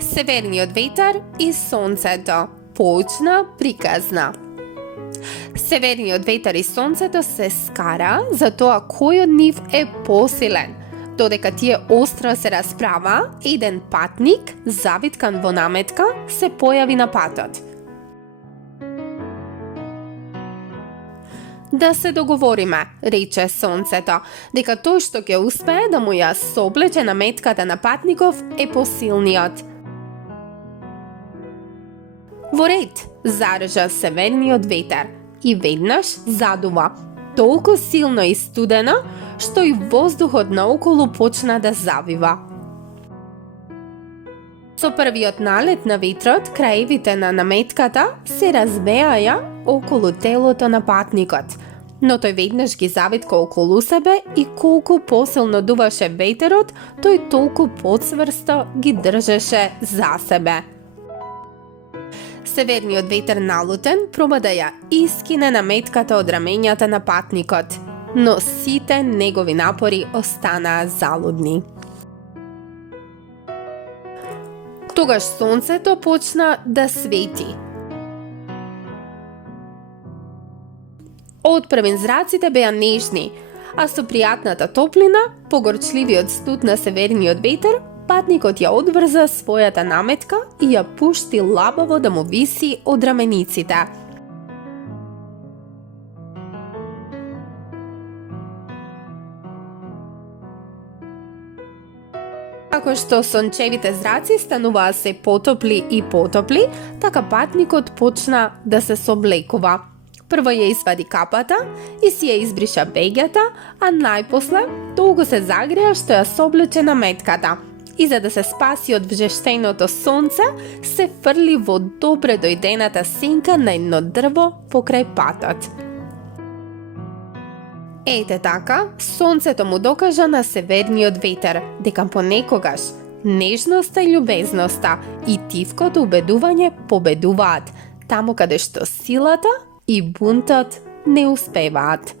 Северниот ветар и сонцето. Поучна приказна. Северниот ветар и сонцето се скара за тоа кој од нив е посилен. Додека тие остро се расправа, еден патник, завиткан во наметка, се појави на патот. Да се договориме, рече сонцето, дека тој што ќе успее да му ја соблече наметката на патников е посилниот. Во ред, заржа северниот ветар и веднаш задува, толку силно и студено, што и воздухот наоколу почна да завива. Со првиот налет на ветрот, краевите на наметката се разбеаја околу телото на патникот, но тој веднаш ги завитка околу себе и колку посилно дуваше ветерот, тој толку поцврсто ги држеше за себе. Северниот ветер налутен проба да ја искине наметката од рамењата на патникот, но сите негови напори останаа залудни. Тогаш сонцето почна да свети. Отпрвен зраците беа нежни, а со пријатната топлина, погорчливиот студ на северниот ветер, патникот ја одврза својата наметка и ја пушти лабаво да му виси од рамениците. Како што сончевите зраци стануваа се потопли и потопли, така патникот почна да се соблекува. Прво ја извади капата и си ја избриша беѓата, а најпосле толку се загреа што ја соблече наметката. И за да се спаси од вжештеното сонце, се фрли во добре дојдената сенка на едно дрво покрај патот. Ете така, сонцето му докажа на северниот ветер дека понекогаш нежноста и љубезноста и тивкото убедување победуваат, таму каде што силата и бунтот не успеваат.